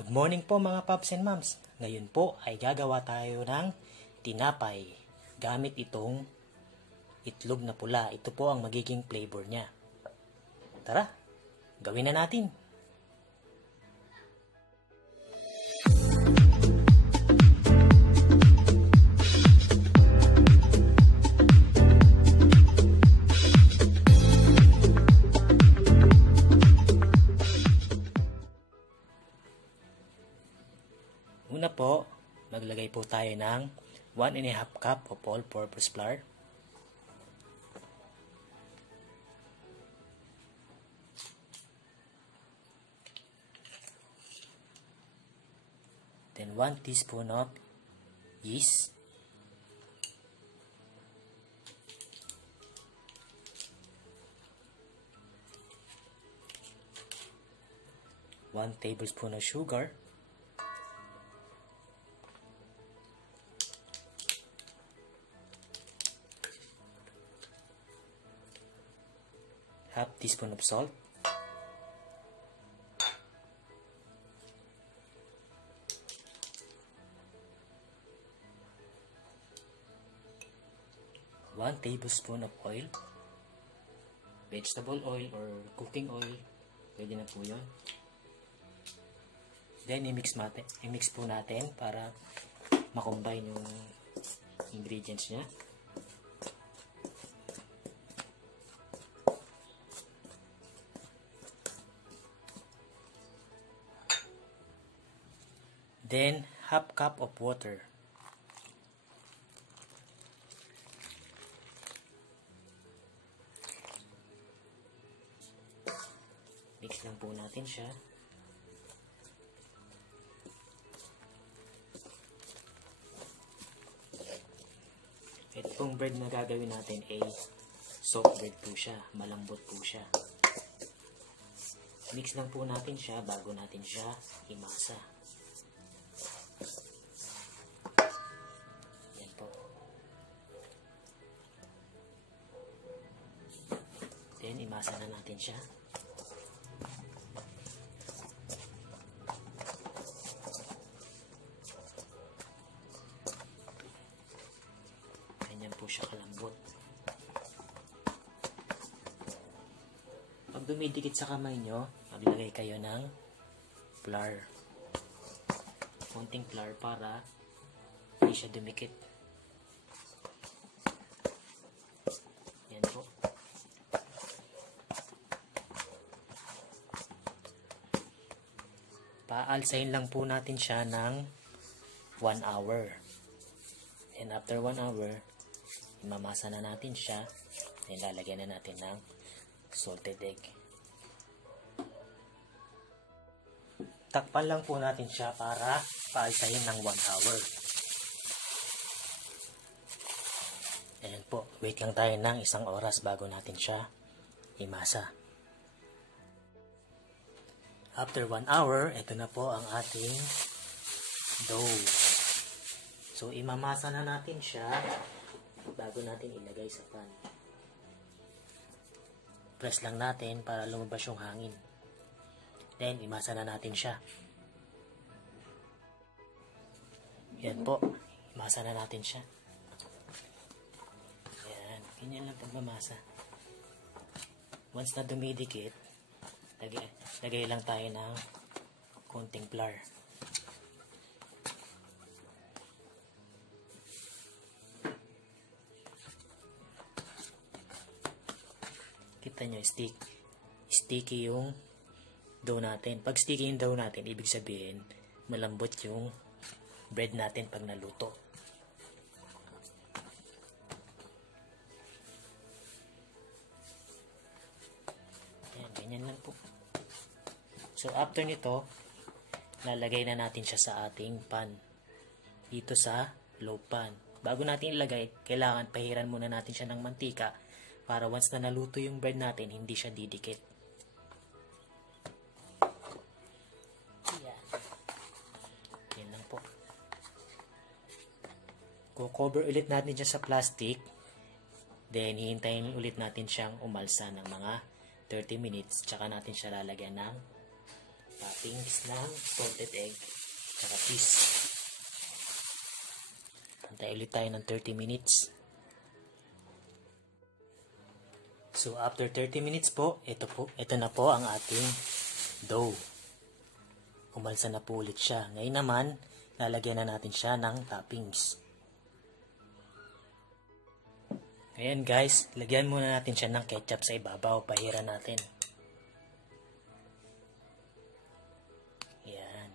Good morning po mga paps and mams. Ngayon po ay gagawa tayo ng tinapay gamit itong itlog na pula. Ito po ang magiging flavor niya. Tara, gawin na natin. Una po, maglagay po tayo ng 1½ cup of all-purpose flour. Then 1 teaspoon of yeast. One tablespoon of sugar. Half teaspoon of salt. One tablespoon of oil. Vegetable oil or cooking oil. Pwede na po yun. Then, i-mix po natin para makombine yung ingredients niya. Then, half cup of water. Mix lang po natin siya. Ito pong bread na gagawin natin ay soft bread po siya. Malambot po siya. Mix lang po natin siya bago natin siya imasa. Yan po. Then, imasa na natin siya. Ganyan po siya kalambot. Pag dumidikit sa kamay nyo, maglagay kayo ng flour. Konting flour para hindi siya dumikit. Yan po. Paalsahin lang po natin siya ng 1 hour. And after 1 hour, imamasa na natin siya. And lalagyan na natin ng salted egg. Takpan lang po natin siya para paalsahin ng 1 hour. Ayan po, wait lang tayo ng 1 oras bago natin siya imasa. After 1 hour, ito na po ang ating dough. So, imamasa na natin siya bago natin ilagay sa pan. Press lang natin para lumabas yung hangin. Then, imasa na natin siya. Yan po. Imasa na natin siya. Yan. Ganyan lang pagmamasa. Once na dumidikit, lagay lang tayo ng konting flour. Kita nyo, sticky yung dough natin. Pag sticky yung dough natin, ibig sabihin, malambot yung bread natin pag naluto. Ayan, ganyan lang po. So, after nito, lalagay na natin siya sa ating pan. Dito sa low pan. Bago natin ilagay, kailangan pahiran muna natin siya ng mantika para once na naluto yung bread natin, hindi siya didikit. Yan lang po. Cover ulit natin siya sa plastic. Then, hihintayin ulit natin siyang umalsa ng mga 30 minutes. Tsaka natin siya lalagyan ng toppings ng salted egg tsaka cheese. Antay ulit tayo ng 30 minutes. So after 30 minutes po, ito na po ang ating dough. Umalsa na po ulit siya. Ngayon naman, lalagyan na natin siya ng toppings. Ayan guys, lagyan muna natin siya ng ketchup sa ibabaw. Pahiran natin. Ayan.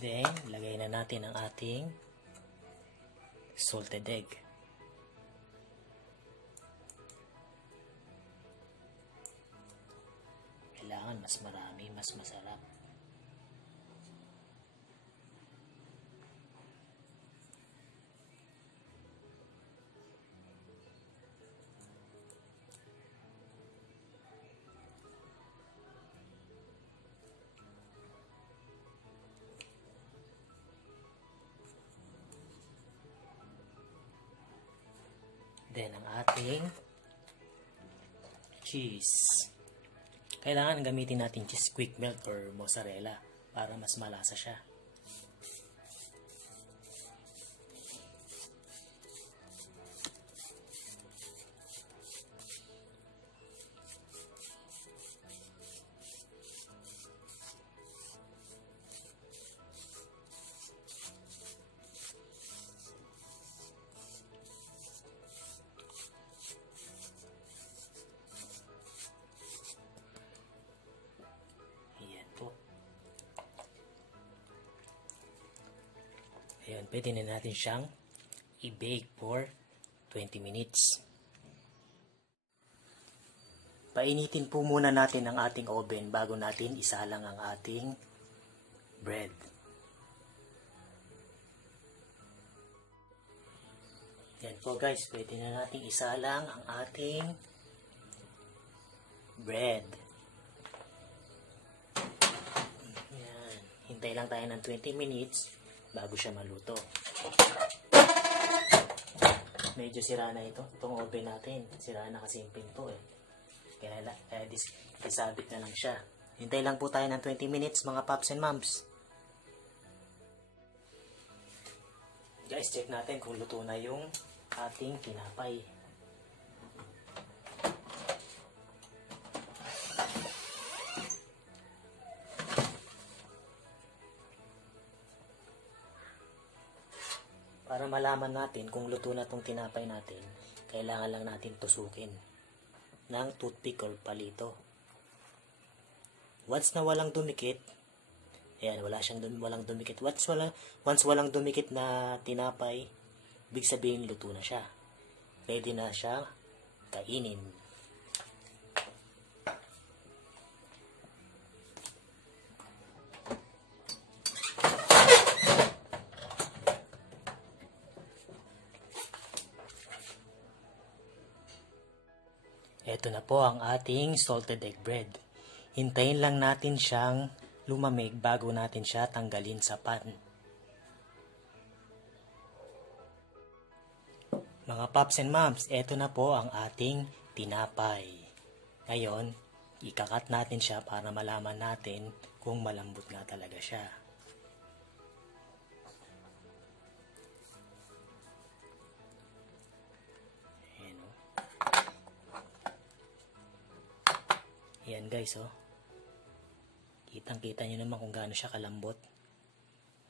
Then, lagay na natin ang ating salted egg. Kailangan mas marami, mas masarap. Then, ang ating cheese. Kailangan gamitin natin cheese quick melt or mozzarella para mas malasa siya. Ayan, pwede na natin siyang i-bake for 20 minutes. Painitin po muna natin ang ating oven bago natin isalang ang ating bread. Yan po guys, pwede na natin isalang ang ating bread. Yan. Hintay lang tayo ng 20 minutes bago siya maluto. Medyo sira na ito. Itong oven natin. Sira na kasi yung pinto eh. Kaya disabit na lang siya. Hintay lang po tayo ng 20 minutes mga paps and moms. Guys, check natin kung luto na yung ating tinapay. Para malaman natin kung luto na itong tinapay natin, kailangan lang natin tusukin ng toothpick or palito. Once na walang dumikit, ayan, walang dumikit. Once walang dumikit na tinapay, ibig sabihin luto na siya. Ready na siya kainin. Ito na po ang ating salted egg bread. Hintayin lang natin siyang lumamig bago natin siya tanggalin sa pan. Mga paps and moms, ito na po ang ating tinapay. Ngayon, ikakat natin siya para malaman natin kung malambot nga talaga siya. Ayan guys, oh. Kitang-kita nyo naman kung gaano siya kalambot.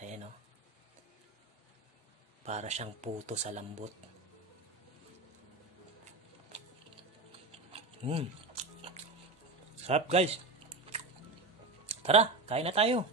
Ayan, oh. Para siyang puto sa lambot. Sarap guys. Tara, kain na tayo.